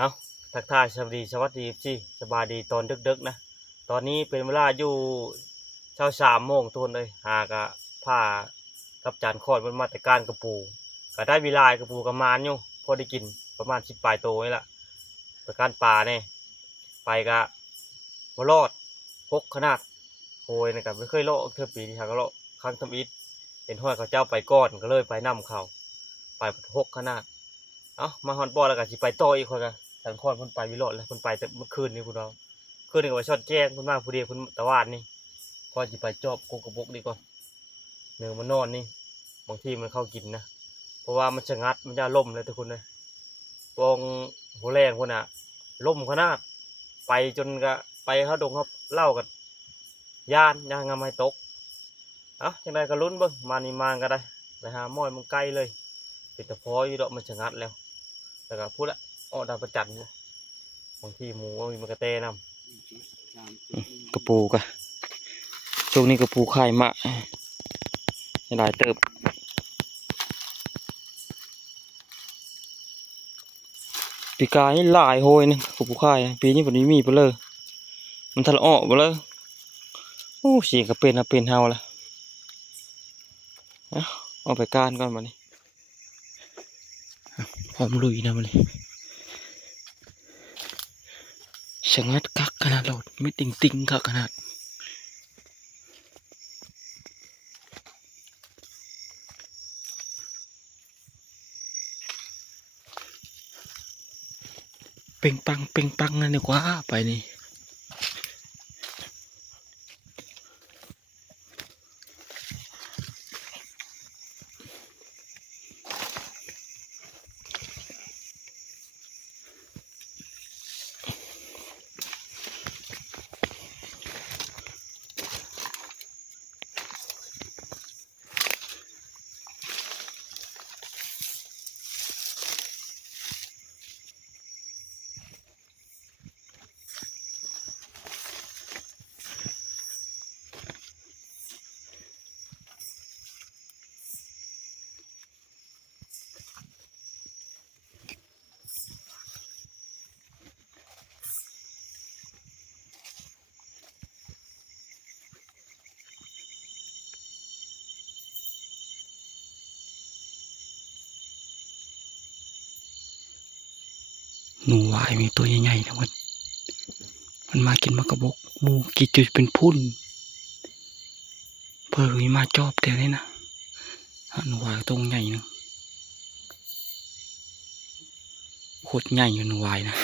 เอาทักทายสวัสดีพี่สบายดีตอนดึกๆนะตอนนี้เป็นเวลาอยู่3 โมงทุนเลยหากะผ้ากับจานคอดมันมาแต่การกระปูก็ได้เวลากระปูกระมานอยู่พอได้กินประมาณ10 ปลายโตนี่แหละประการป่าเนี่ยไปกะบ่รอด6 ขนาดโอยนะครับไม่เคยโลาะเทื่อปีที่ทางก็โลาะครั้งทำอิฐเห็นห้อยเขาเจ้าไปก้อนก็เลยไปนำเขาไป6 ขนาดมาฮอนบ่อแล้วก็สิไปต่ออีกคนกันสังขรเพิ่นไปวิโรจน์แล้วเพิ่นไปแต่เมื่อคืนนี้พุ่นเราคืนนี้ก็ว่าช็อตแจ้งเพิ่นมาผู้เดียวเพิ่นตะวาดนี่พอสิไปจอบกกกระบกดีก่อนเนื้อมันนอนนี่บางทีมันเข้ากินนะเพราะว่ามันชะงัดมันจะล่มเลยทุกคนเลยปองหัวแรงพุ่นน่ะล่มขนาดไปจนก็ไปเขาดงครับเล่ากันย่านย่างงามให้ตกจังได๋ก็ลุ้นเบิ่งมานี่มาก็ได้ไปหาหม้อยมันใกล้เลยเป็นตะพออยู่ดอกมันชะงัดแล้วก็พูดละดาวประจันอยู่บางทีหมูมีมันกระเตนำกระปูกะช่วงนี้กระปูไข่มะหลายเติบปีกายหลายโหยนึงกระปูไข่ปีนี้ผมนี้มีไปเลยมันทะเลาะไปเลยโอ้สีกระเป็นเฮาละเอาไปก้านก่อนมานี่พร้อมลุยนะมันนี่ชะงัดกักขนาดเราไม่ติงกักขนาดเป่งปังนั่นดีกว่าไปนี่หนูวายมีตัวใหญ่ๆนะมันมากินมากระบกมูกินจุดเป็นพุ่นเพิ่งมีมาจอบแต่นี่นะหนูวายตรงใหญ่นึงโคตรใหญ่อยู่หนูวายนะ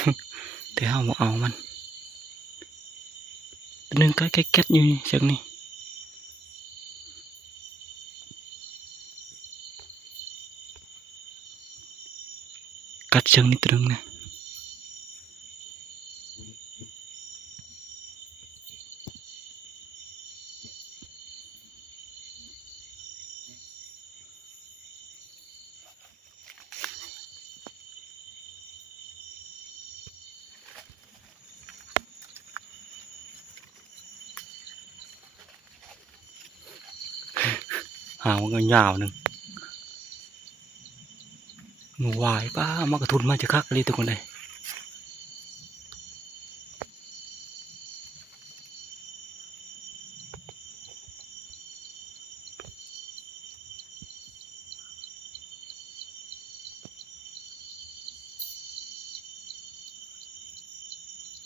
แต่เอามันนึงก็แก๊กอยู่เชิงนี่กัดเชิงนี่ตรึงนะหางมันยาวนึงหนูวายป้ามากระทุนมาจะคักเลยทุกคนเลย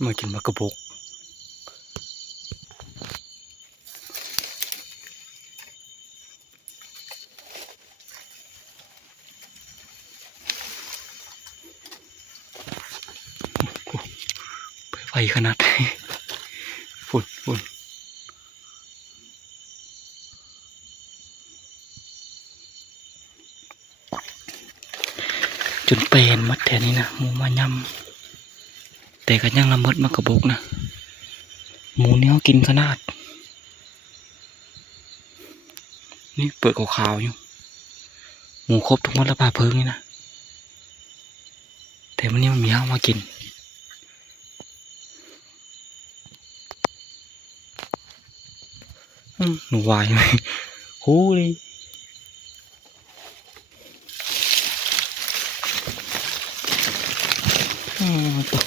มากินมากระบกไฟขนาดฝุ่นจนเป็นมัดแทนนี่นะหมูมายำแต่ก็ยังละเมิดมากระบกนะหมูเนี้ยกินขนาดนี่เปิดขาวๆอยู่หมูครบทุกมัดละปลาเพิงนี่นะแต่วันนี้มันมีเอามากินหนูวายไหมหูเลย ตัว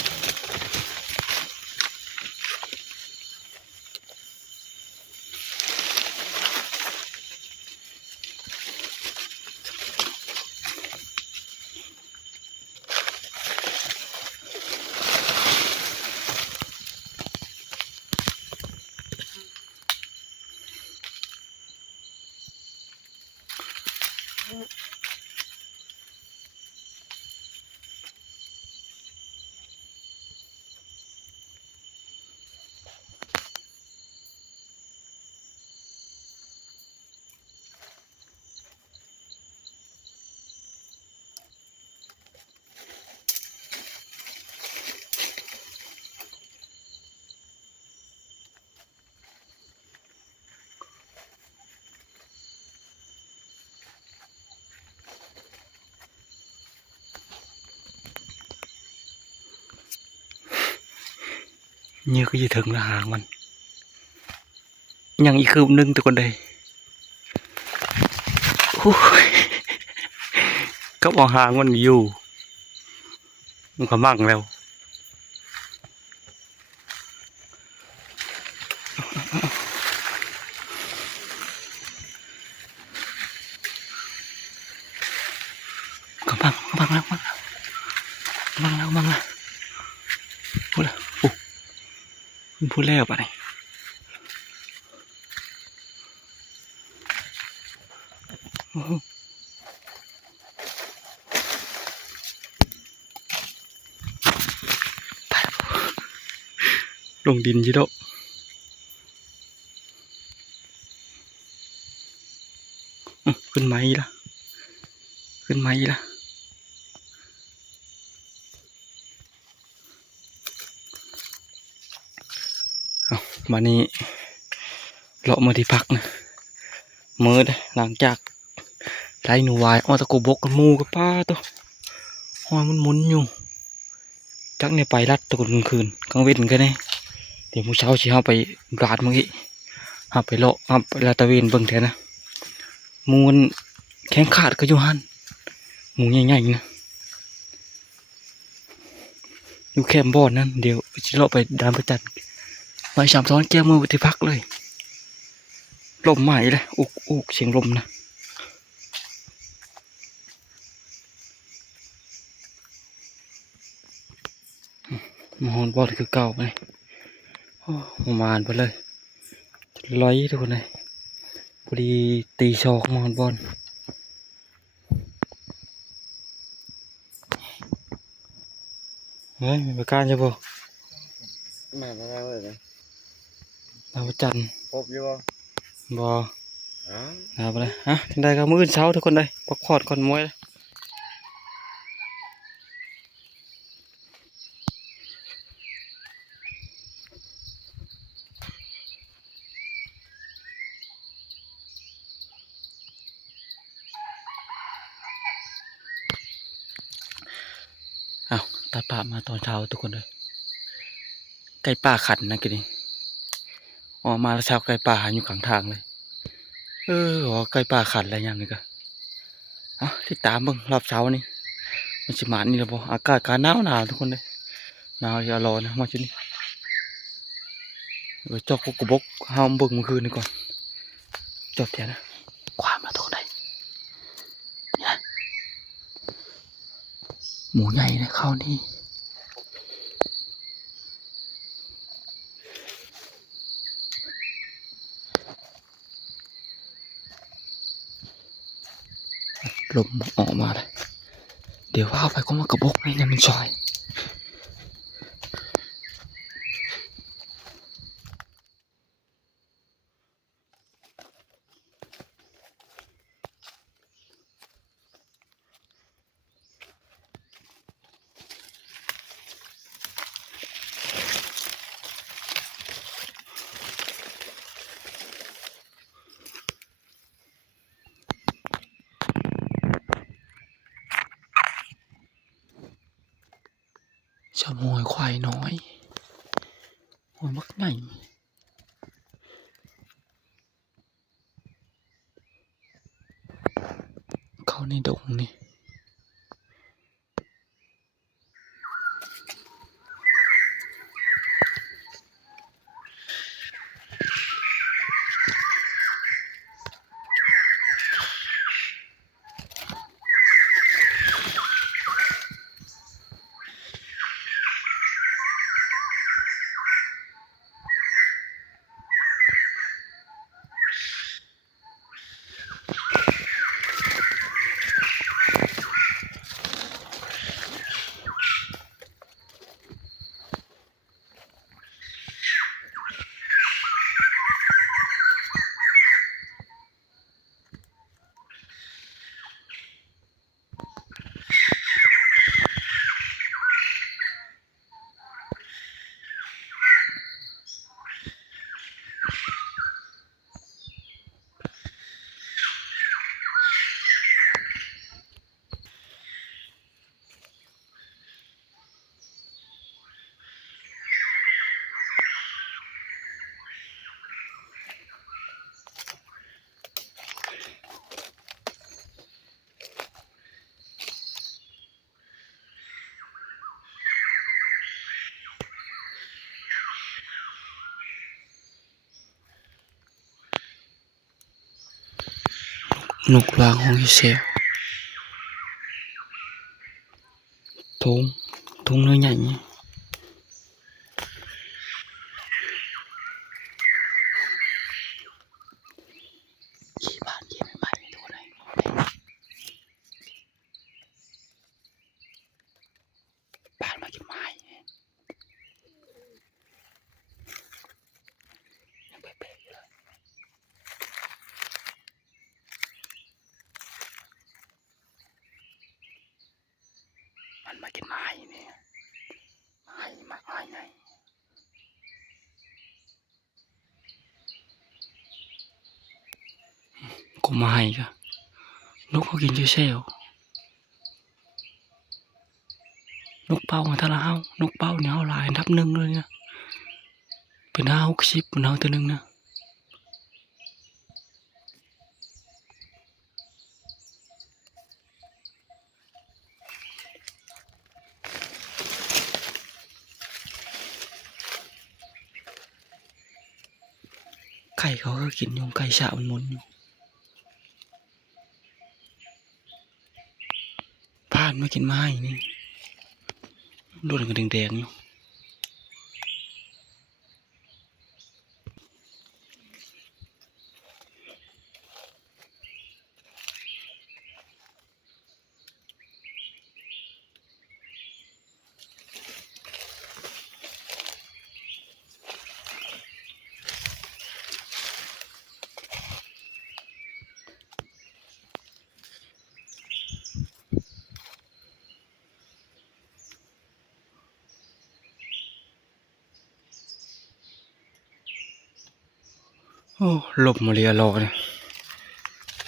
เนี่ยก็จะถึงละหางมันยังอีกคืบนึงตัวคนใดก็บอกหางมันอยู่มันก็มั่งแล้วก็มั่งแล้วพูดแล้วพูดแล้วปะเนี่ยลงดินยี่ดอกขึ้นไม้ละเอามานี่เลาะมาที่พักนะมืดหลังจากไล่หนูวายตะโกบกกันมูกับป้าตัวหอยมันหมุนอยู่จักเนี่ยไปรัดตะกลางคืนกลางเว้นกันเนี่ยเดี๋ยวมื้อเช้าสิเฮาไปกาดมื้อกี้เฮาไปเลาะเฮาไปลาดตระเวนเบิ่งแท้นะหมูมันแข้งขาดก็อยู่หั่นหมูใหญ่ๆนะอยู่แคมป์บ่อนนั่นเดี๋ยวสิเลาะไปดานประจันไปสามซ้อนแก้มือไปที่พักเลยลมใหม่เลยอุกเสียงลมนะมองบอลคือเก่าไปประมาณไปเลยร้อยทุกคนเลยพอดีตีชอกมองบอลเฮ้ยมีประการใช่ปะแม่มาแล้วเลย ดาวจันทร์ พบอยู่บ่บอดาวไปเลยฮะทันใดก็มื้ออื่นเช้าทุกคนเลยพักผ่อนก่อนมวยเลยเอาตัดภาพมาตอนเช้าทุกคนเลยไก่ป่าขันนะกินนี่ออกมาแล้วเช้าไก่ป่าหาอยู่ข้างทางเลยไก่ป่าขันอะไรอย่างนี้ก็ที่ตามเบิ่งรอบเช้านี่มันสิมานี่แล้วบ่อากาศการหนาวทุกคนเลยหนาวอย่ารอนะมาที่นี่จอกกบกห้ามเบิ่งเมื่อคืนนี่ก่อนจบแท้นะความละทุกคนเลยเนี่ยหมูใหญ่เลยเข้านี่ลมออกมาเลยเดี๋ยวว่าไปก็มากระบกเลยเนี่ยมันซอยชะมวยควายน้อยโอ้ยมักใหญ่เข้าในดงนี่ นกลางห้องเซลทงเนื้อใหญ่ขี้บ้านขี้ไม่ไหวไม่ตัวเลยบ้านมากินไม้ยังเป๊ะๆอยู่เลยมันมากินไม้เนี่ยไม้ไงก็ไม้ก็นกเขากินเชลนกเป้ามาทะละเฮานกเป้าเนี่ยเอาหลายอันดับหนึ่งเลยนะเป็น50เป็นตัวหนึ่งนะไก่เขาก็กินอยู่ไก่ฉะมันมุนอยู่ผ่านมากินไม้นี่โดนกันแดงๆอยู่โอ้ลมมาเรียรอเนี่ย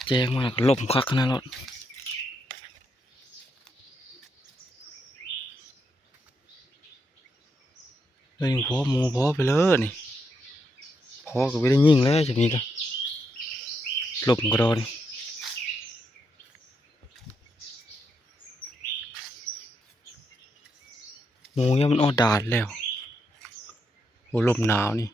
แจ้งมากลมคักขนาดนั้นเลยยังพอหมูพอไปเลยนี่พอก็ไม่ได้ยิ่งแล้วจากนี้ก็ลมก็รอนี่หมูยังมันออดาดแล้วโอ้ลมหนาวนี่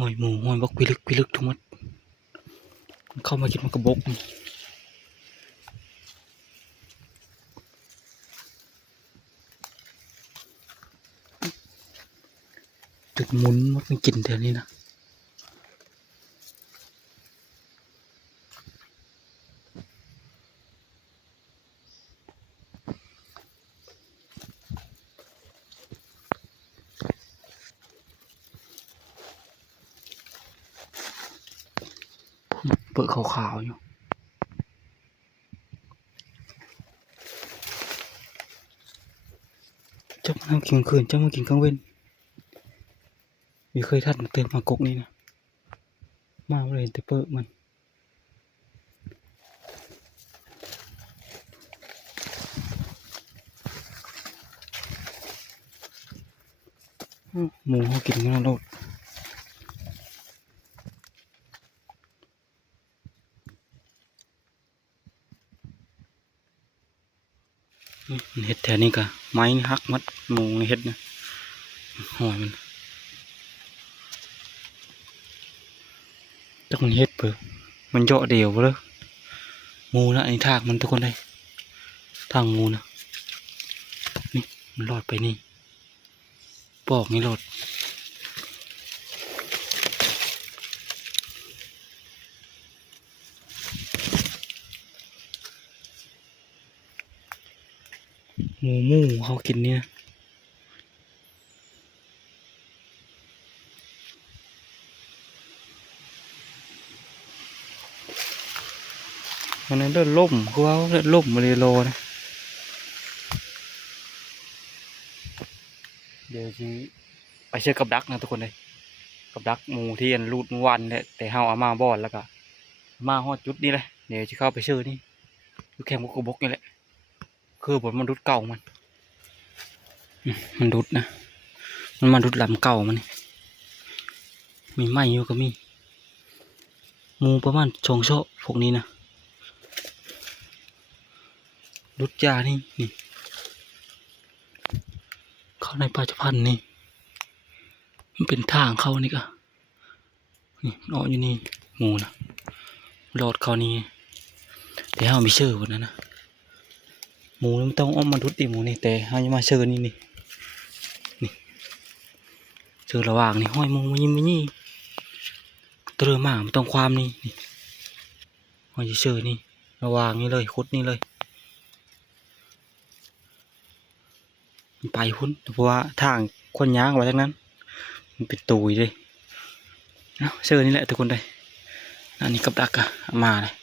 ห้อยหมูห้อยบักพิลึกทั้งหมดมันเข้ามากินมันกระบกนี่จุดหมุนมันกินแถวนี้นะเปิดขาวๆอยู่จับมาทำกินคืนจับมากินกลางเว้นมีเคยทัดมันเตือนมากกนี่นะมาเลยแต่เปิดมันหมูเขากินกันแล้วโลดเห็ดแถวนี้กะไม้หักมัดหมูในเห็ดนะหอยมันจักมันเห็ดเปิดมันเยาะเดียวเลยหมูนะอันนี้ทากมันทุกคนได้ทางหมูนะนี่มันรอดไปนี่ปอกนี่รอดหมูเขากินเนี่ยมันนั้นเลือดล่มกูว่าเลือดล่มมาเลยโลนะเดี๋ยวจีไปเชื่อกับดักนะทุกคนเลยกับดักหมูที่อันรูดเมื่อวันเนี่ยแต่เฮาเอามาบอดแล้วก็มาฮอดจุดนี้เลยเดี๋ยวจะเข้าไปเชื่อนี่ดูแข่งกับกบกนี่แหละคือบทมันรุดเก่ามันรุดนะ มันมาดุดลำเก่ามันนี่มีไม้อยู่ก็มีหมูประมาณ2 โชพวกนี้นะดุดยานี่เข้าในป่าชะพันธุ์นี่มันเป็นทางเข้านี่ก็นี่มันออกอยู่นี่หมูนะรอดเขานี่แต่เฮามีเชื่อวันนั้นนะหมูมันต้องอ้อมมาดุดอีหมูนี่แต่เฮายังมาเชื่อนี่เชื่อระหว่างนี่ห้อยหมูมันยิ้มมันนี่เตรือหมามันต้องความนี่ห้อยเชื่อนี่ระหว่างนี่เลยขุดนี่เลยมันไปพุ่นเพราะว่าทางคนยางไว้ทั้งนั้นมันเป็นตุยเลยเนาะเชื่อนี่แหละทุกคนเลยอันนี้กับดักอะเอามาเลย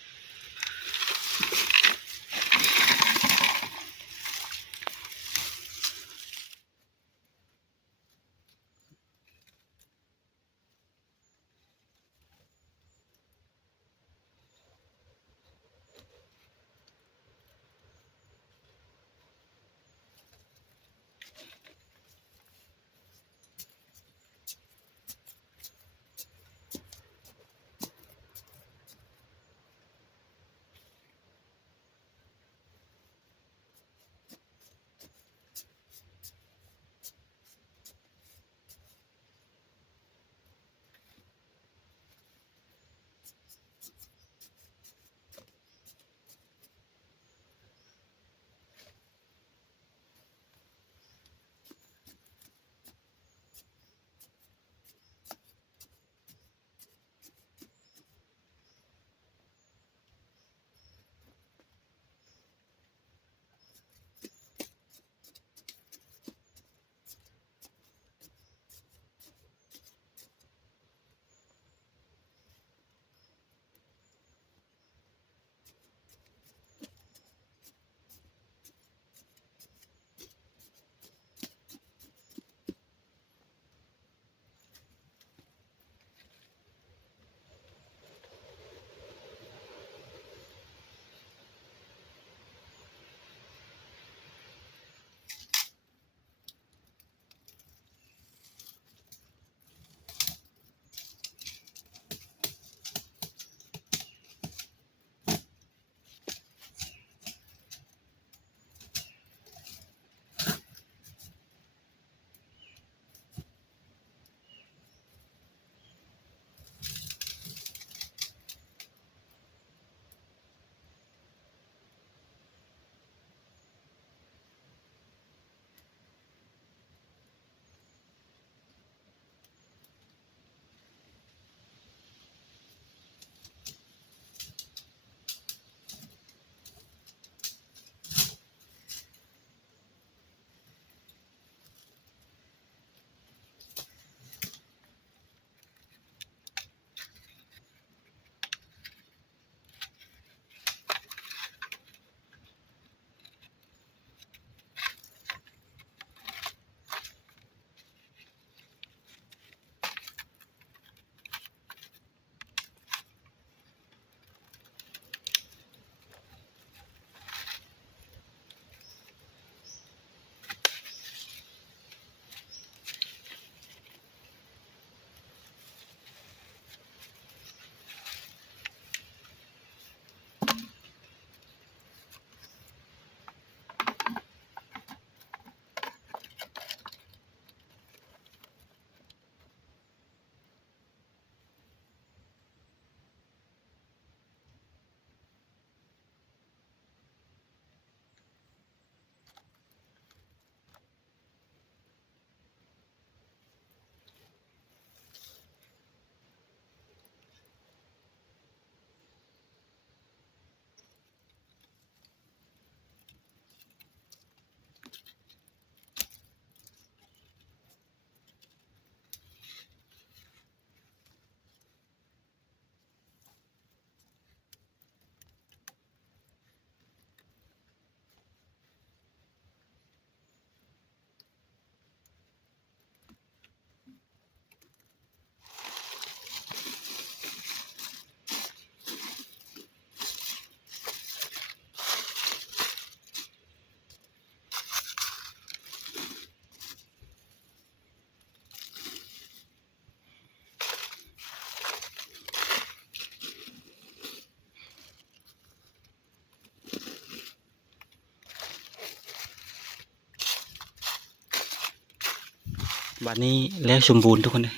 บัดนี้แล้วสมบูรณ์ทุกคนเลย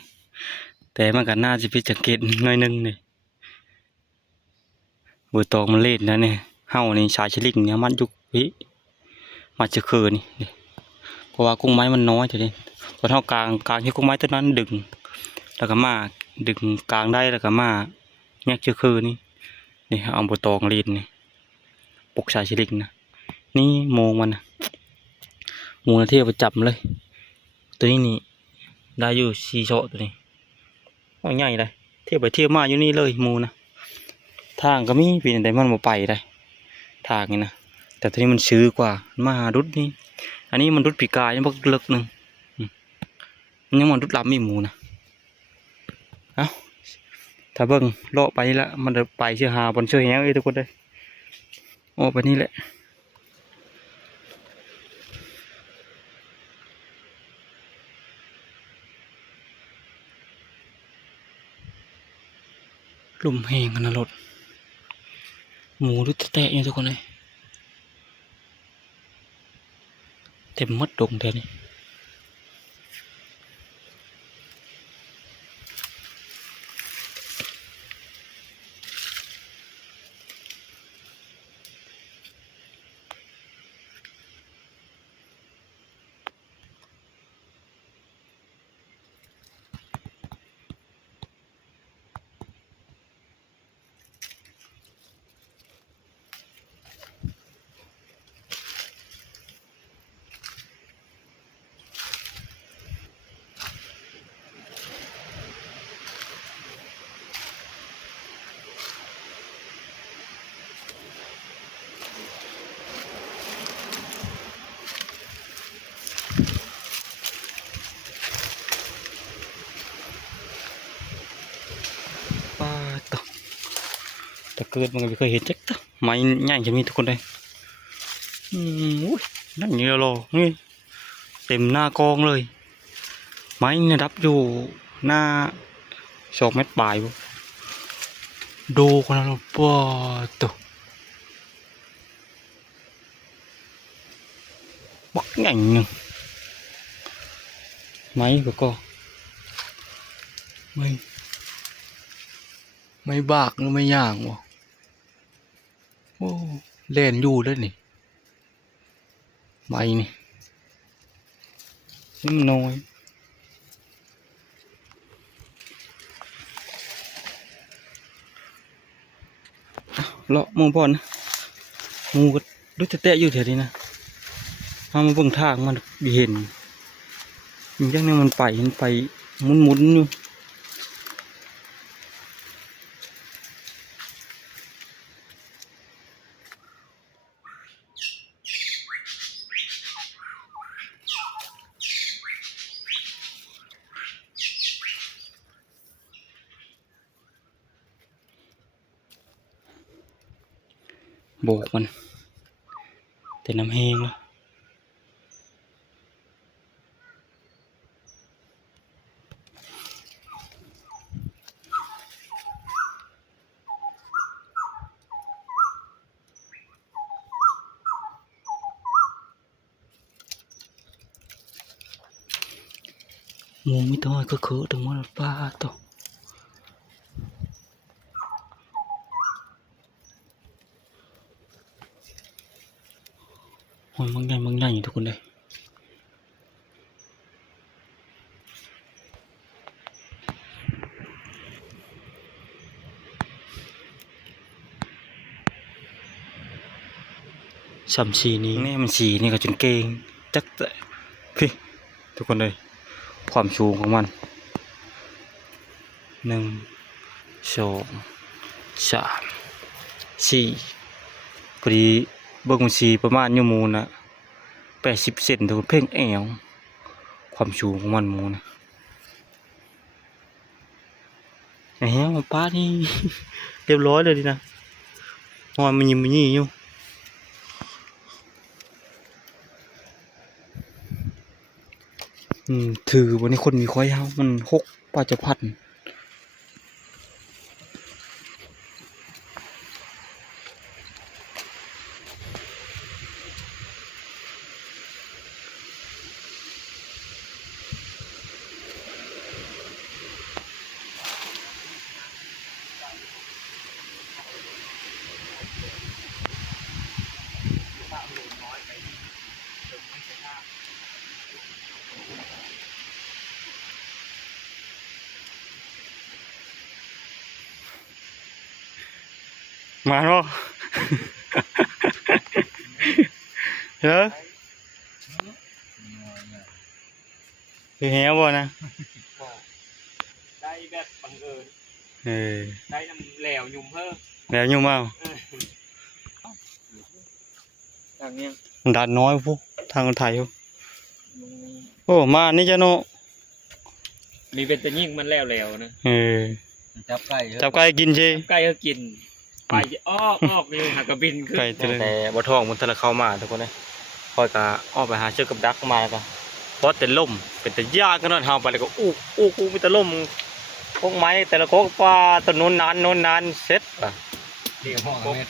แต่มันก็น่าจะพิจารณาหน่อยหนึงนี่บัวตองมันเล่นนะเนี่ยเฮานี่ชายชลิงเนี่ยมันอยู่พี่มาจะคือนี่เพราะว่ากุ้งไม้มันน้อยทีนี้พอเท่ากลางที่กุ้งไม้ตัวนั้นดึงแล้วก็มาดึงกลางได้แล้วก็มาแยกจะคือนี่เอาบัวตองเล่นนี่ปกชายชลิงนะนี่โมงมันนะโมงนะเทียบประจับเลยตัวนี้นี่ได้อยู่4 โชตัวนี้ว่าใหญ่เลยเทียบไปเทียบมาอยู่นี่เลยหมูนะทางก็มีปีนแต่มันบ่ไปได้ทางนี่นะแต่ตัวนี้มันชื้อกว่ามารุดนี่อันนี้มันรุดปีกายยังบักเลิกหนึ่งมันยังมันรุดลำมีหมูนะเอ้าถ้าเบิ่งเลาะไปละมันจะไปเชื่อหาบนเชื่อแหงทุกคนเลยโอ้ไปนี่แหละลมแห้งกันนะรถหมูรุดแตะอยู่ทุกคนเลยเต็มมัดดงเท่านี้ป้าต่อแต่เกิดมันก็ไม่เคยเห็นจักต่อไม้ใหญ่จะมีทุกคนเลยอุ้ยนั่นเยอะโลนี่เต็มหน้ากองเลยไม้เนี่ยดับอยู่หน้า2 เมตรปลายบ่ดูคนละป้าต่อบักใหญ่หนึ่งไม้ก็ไม่บากหรือไม่ย่างวะโอ้เล่นอยู่แล้วนี่ไม้นี่มันน้อยเลาะมองบอลนะงูก็ดูแตะๆอยู่แถวนี้นะถ้ามาเบิ่งทางมันเห็นอย่างนี้มันไปหมุนอยู่โบกมันแต่น้ำแห้งแล้วงูไม่ต้องก็คือถึงมันป้าต่อหอยบางใหญ่ทุกคนเลยสีนี้นี่มันสีนี่ก็จนเก่งจักพี่ทุกคนเลยความสูงของมัน1 2 3 4พอดีเบิ่งมันสีประมาณยูมูนะ80 เซนทุกคนเพ่งแอวความสูงของมันมูนะไอ้เหี้ยป้านี่ เรียบร้อยเลยดินะหอยมันยิ้มอยู่ถือวันนี้คนมีควายเฮามัน6 ปลาจะพัน มาเนาะ เฮ้ยคือแฮวบ่นะ ได้แบบบังเอิญ เออ ได้น้ำแหลวยุ่มเพิ่ม แล้วยุ่งเมา ทางเนี้ย ดัดน้อยพวกทางคนไทยพวกโอ้มานี่จะโน มีเป็นตะยิ่งมันแล้วนะ เออ จับไก่ จับไก่กินสิ ไก่ก็กินไปออกเลยหากระบินขึ้น ไก่แต่บ่ท้องมันทะเลเข้ามาทุกคนเลยคอยกะออกไปหาเชือกกับดักมาแล้วก็พอแต่ล่มเป็นแต่ยากกันนั่นเฮาไปแล้วก็อู้มีแต่ล่มพวกไม้แต่ละโคกปลาต้นโน้นนานเสร็จป่ะ เดี๋ยวห้องเม็ด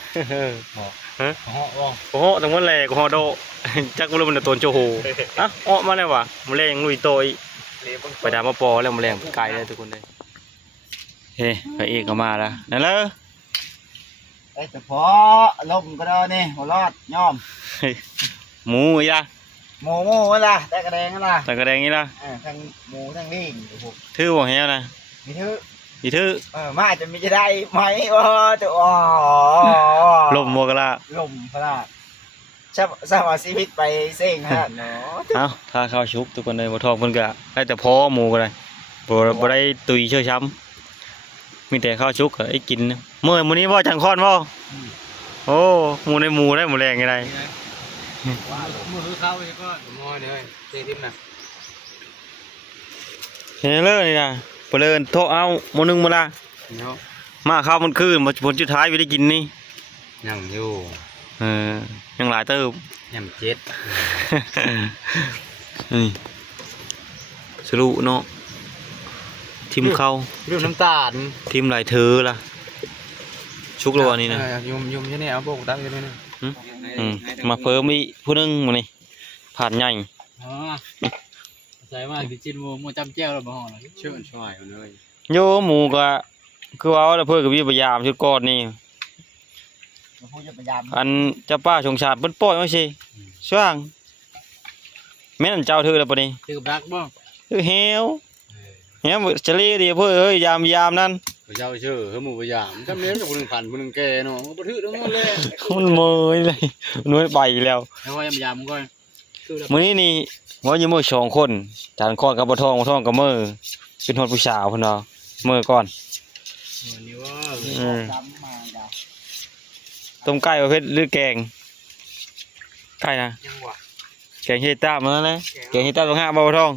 ฮะ ห้องร้อง โอ้โหตรงนั้นแหละโฮโด จักบ่รู้มันโตนโจโหอ่ะออกมาแล้วว่ะมะแรงลุยโตยไปดามาปอแล้วมะแรงไกลเลยทุกคนเลยเฮ้พระเอกก็มาแล้วนั่นเลย ไอ้แต่พอลมก็ได้นี่หัวรอดย่อม หมูอีล่ะ หมูล่ะได้กระแดงล่ะ ตะกระแดงอีล่ะ ทั้งหมูทั้งลิงโอ้โห ถือบ่แฮวนะ มีถือ อีถือ มาจะมีจะได้ไหมอ๋อจะอ๋อ ลมบ่กะละ ลมพลาดสาวชีวิตไปเซ็งฮะเนาะ เอ้าถ้าข้าวชุบทุกคนเลยบ่ทองเพิ่นก็ได้แต่พอหมูก็ได้บ่ได้ตุยเชื่อช้ำมีแต่ข้าวชุบก็ไอ้กินนะมื้อนี้บ่จังคอนบ่โอ้หมูในหมูได้หมูแรงไงได้ มือเข้าไปก็มอยเลยเต็มนะ เห็นเลยนี่นะเปลือนโทรเอาหมูหนึงมาละ เนาะ มาข้าวมันคืนมาผลสุดท้ายไม่ได้กินนี่ ยังอยู่ เออยังหลายเติม ยังเจ็ด นี่สรุเนาะทิมเข้า เรื่องน้ำตาล ทิมหลายเธอละชุกโลอันนี้นะ ยุ่มใช่ไหมเอาโบกตั้งอยู่นี่นะ มาเพิ่มอีกผู้หนึงมานี่ผ่านใหญ่ อ๋อใส่มาคือจินโมจำแจ้วแล้วบ่ห้องเลยเชื่อช่วยเลย โยหมูก็คือว่าแล้วเพื่อกับพี่พยายามชุดก้อนนี่ พูดจะพยายาม อันเจ้าป้าชงชาติเปิ้นปล่อยมาสิช่างแม่นเจ้าเธอแล้วปะนี่ คือบักบ่ คือเฮวจะเลี้ยดีเพื่อเอ้ยยามนั่น เจ้าชื่อเขาหมู่พยายามจำเนี้ยกับคนหนึ่งพันคนหนึ่งแกเนาะบ่ถือทั้งหมดเลย มันเมยเลยน้อยไปแล้ว แล้วว่ายามๆก่อน มื้อนี้นี่ว่าอยู่มื้อ2คนจานก้อนกับบ่ทองกับมื้อเป็นฮอดผู้สาวพุ่นเนาะมื้อก่อน นี่ว่า จำมาจ้ะ ต้มไก่ประเภทหรือแกงไก่นะ ยังวะ แกงเฮ็ดตามนั่นแหละแกงเฮ็ดตามต้องหาบ่ทอง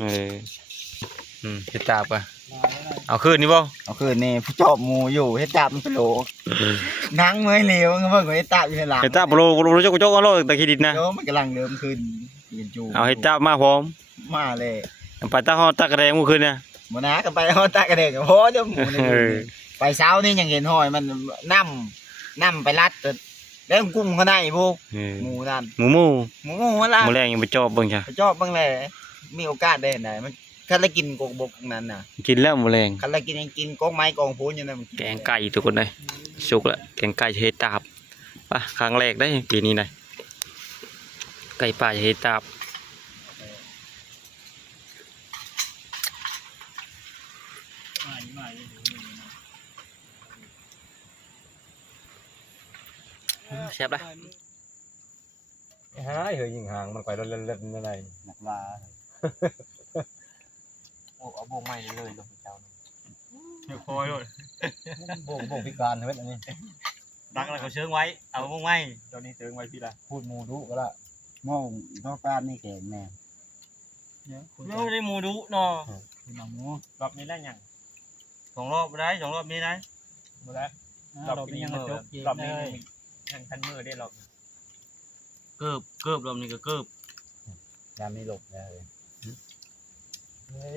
เออเฮ็ดตามป่ะเอาคืนนี่บ่ เอาคืนนี่ผู้จอบหมูอยู่เฮ็ดจับมันโลนั่งเมื่อยเหลวเพิ่งเฮ็ดจับอยู่ในหลัง เฮ็ดตามบ่รู้จักเอาโลตะคิดิดนะ เดี๋ยวมันกำลังเริ่มขึ้นยืนจู เอาเฮ็ดตามมาพร้อม มาเลย ไปตาฮอดตากระแดงมื้อคืนเนี่ย หมนะกันไปฮอดตากระเดกโอ้เดี๋ยวหมูนี่ เออ ไปเช้านี่ยังเห็นหอยมันนั่ไปรัดแล้วกุ้งเขาได้พวก เออ หมูนั่น หมู หมูมันละ มื้อแรงยังไปจอบเบิ่งจ้ะ ไปจอบบ้างเลยมีโอกาสได้เห็นไหนมันคันละกินกกบกนั้นน่ะ กินแล้วมื้อแรง คันละกินยังกินกองไม้กองพูนอยู่นั่นมัน แกงไก่ทุกคนเลยสุกแล้วแกงไก่เฮ็ดตาบป่ะครั้งแรกได้ปีนี้นะไก่ป่าเฮ็ดตาบแซ่บละ ฮะเฮ้ยยิงหางมันไปเล่นอะไร หนักลาโอ้เอาโบงไม้เลยลงเจ้า เดี๋ยวคอยด้วย โบงพิการเฮ็ดอันนี้ ดักอะไรเขาเชิงไว้ เอาบ้งไหมเจ้านี่เชิงไว้พี่ละ พูดหมูดุก็ละมองนอกการนี่แข็งแน่ ไม่ได้หมูดุเนาะหนังหมูรอบนี้ได้ยัง2 รอบได้2 รอบนี้ได้หมดแล้วรอบนี้ยังจบรอบนี้ยังทันมือได้รอบ เกิบรอบนี้ก็เกิบ ยามนี้หลบแล้ว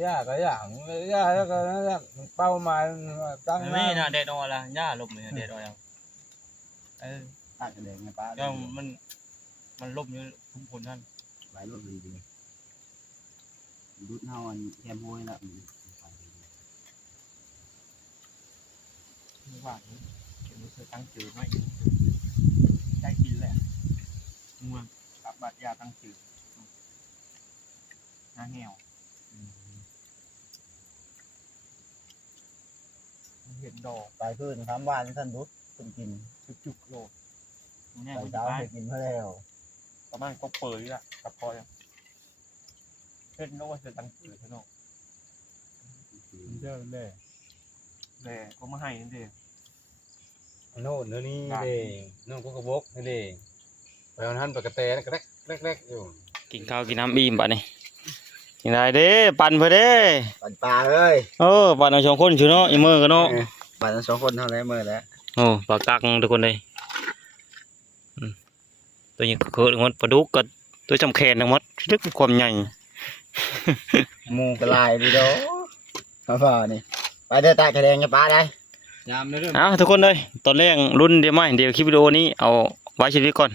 ยากก็อย่างยากแล้วก็เป้าหมายตั้ง นี่นะเด็ดออกละหญ้าลบเลยเด็ดออกแล้วตากระเดกไงป้า ก็มันลบอยู่ทุกคนนั่น ไหลรถดีดุดเฮาอันแคมห้วยละ ว่าเดี๋ยวนี้เคยตั้งจืดไหมได้กินแหละเมืองกับบัตรยาตั้งจืดน้าแหว เห็นดอก ไปพื้นคำว่านท่านรุดคุณกิน จุกๆโลด ใส่เช้าไปกินเพื่อแล้ว ประมาณก็เปิดอ่ะกับพอยเฮ็ดนกว่าจะตั้งตื่นเนาะเด้อแล่ก็มาให้นั่นเด้ โน่นเดี๋ยวนี้เด้น้องกุ๊กบกนี่เด้ไปวันนั้นปกตินั่นก็แรกอยู่ กินข้าวกินน้ำอิ่มบัดนี้กินได้เด้ปั่นเพิ่นเด้ ปั่นปลาเอ้ย ปั่นเอาสองคนอยู่เนาะอีมือกันเนาะ ปั่นทั้งสองคนเท่าไรเมื่อแล้ว โอ้ปลากักทุกคนเลยตัวนี้ก็คือมันปลาดุกกับตัวจำแขนทั้งหมดทึกความใหญ่ หมูกระลายดีโดพ่อนี่ไปเดินตากระแดงกับปลาได้ ยามเด้อ ทุกคนเลยตอนแรกรุ่นเดียวไม่เดี๋ยวคลิปวิดีโอนี้เอาไว้ชีวิตก่อน